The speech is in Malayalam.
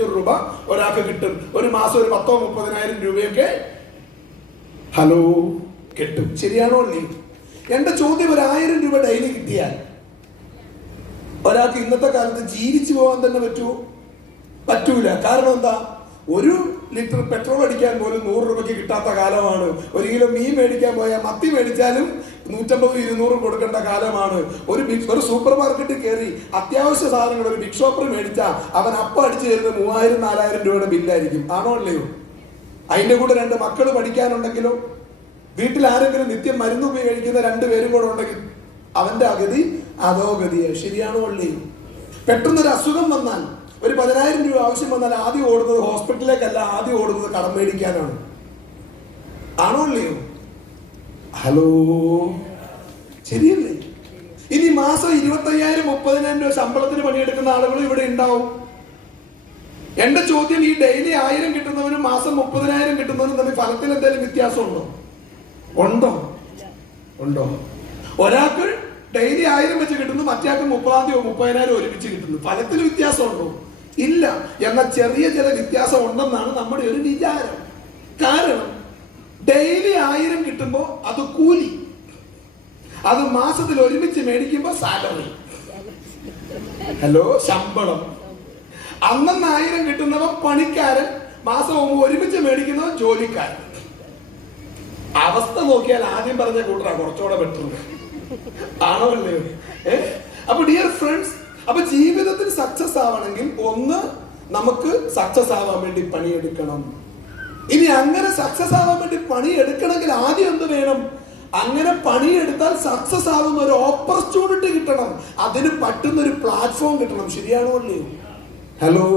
1500 രൂപ ഒരാൾക്ക് കിട്ടും. ഒരു മാസം ഒരു 10,000-30,000 രൂപയൊക്കെ ഹലോ കിട്ടും. ശരിയാണോ അല്ലേ? എന്റെ ചോദ്യം, 1000 രൂപ ഡെയിലി കിട്ടിയാൽ ഒരാൾക്ക് ഇന്നത്തെ കാലത്ത് ജീവിച്ചു പോകാൻ തന്നെ പറ്റുമോ? പറ്റൂല. കാരണം എന്താ? 1 ലിറ്റർ പെട്രോൾ അടിക്കാൻ പോലും 100 രൂപയ്ക്ക് കിട്ടാത്ത കാലമാണ്. 1 കിലോ മീൻ മേടിക്കാൻ പോയാൽ മത്തി മേടിച്ചാലും 150-200 കൊടുക്കേണ്ട കാലമാണ്. ഒരു സൂപ്പർ മാർക്കറ്റിൽ കയറി അത്യാവശ്യ സാധനങ്ങൾ ഒരു ബിഗ് ഷോപ്പർ മേടിച്ചാൽ അവൻ അപ്പം അടിച്ചു തരുന്നത് 3000-4000 രൂപയുടെ ബില്ലായിരിക്കും. ആണോ അല്ലയോ? അതിന്റെ കൂടെ 2 മക്കൾ പഠിക്കാനുണ്ടെങ്കിലോ, വീട്ടിൽ ആരെങ്കിലും നിത്യം മരുന്ന് ഉപയോഗിക്കുന്ന 2 പേരും കൂടെ ഉണ്ടെങ്കിൽ അവന്റെ അഗതി അതോ ഗതിയാണ്. ശരിയാണോ അല്ലയോ? പെട്ടെന്നൊരു അസുഖം വന്നാൽ, ഒരു 10,000 രൂപ ആവശ്യം വന്നാൽ ആദ്യം ഓടുന്നത് ഹോസ്പിറ്റലിലേക്കല്ല, ആദ്യം ഓടുന്നത് കടം മേടിക്കാനാണ്. ആണോ അല്ലയോ? ഹലോ, ശരിയല്ലേ? ഇനി മാസം 25,000-30,000 രൂപ ശമ്പളത്തിന് പണിയെടുക്കുന്ന ആളുകൾ ഇവിടെ ഉണ്ടാവും. എന്റെ ചോദ്യം, ഈ ഡെയിലി 1000 കിട്ടുന്നവനും മാസം 30,000 കിട്ടുന്നവനും തമ്മിൽ ഫലത്തിൽ എന്തെങ്കിലും വ്യത്യാസമുണ്ടോ? ഉണ്ടോ? ഒരാൾക്ക് ഡെയിലി 1000 വെച്ച് കിട്ടുന്നു, മറ്റേയാൾക്ക് 30,000 ഒരുമിച്ച് കിട്ടുന്നു. ഫലത്തിൽ വ്യത്യാസമുണ്ടോ? ഇല്ല. എന്നാൽ ചെറിയ ചില വ്യത്യാസം ഉണ്ടെന്നാണ് നമ്മുടെ ഒരു വിചാരം. കാരണം ഡെയിലി 1000 കിട്ടുമ്പോ അത് കൂലി, അത് മാസത്തിൽ ഒരുമിച്ച് മേടിക്കുമ്പോ സാലറി. ഹലോ, ശമ്പളം. അന്നെന്ന് 1000 കിട്ടുന്നവൻ പണിക്കാരൻ, മാസം ഒരുമിച്ച് മേടിക്കുന്നവൻ ജോലിക്കാരൻ. അവസ്ഥ നോക്കിയാൽ ആദ്യം പറഞ്ഞ കൂട്ടറാ കുറച്ചുകൂടെ ബെറ്റർ. ആണോ അല്ലയോ? അപ്പൊ ഡിയർ ഫ്രണ്ട്സ്, അപ്പൊ ജീവിതത്തിൽ സക്സസ് ആവണമെങ്കിൽ ഒന്ന് നമുക്ക് സക്സസ് ആവാൻ വേണ്ടി പണിയെടുക്കണം. ഇനി അങ്ങനെ സക്സസ് ആവാൻ വേണ്ടി പണിയെടുക്കണമെങ്കിൽ ആദ്യം എന്ത് വേണം? അങ്ങനെ പണിയെടുത്താൽ സക്സസ് ആവുന്ന ഒരു ഓപ്പർച്യൂണിറ്റി കിട്ടണം, അതിന് പറ്റുന്ന ഒരു പ്ലാറ്റ്ഫോം കിട്ടണം. ശരിയാണോ അല്ലയോ? ഹലോ.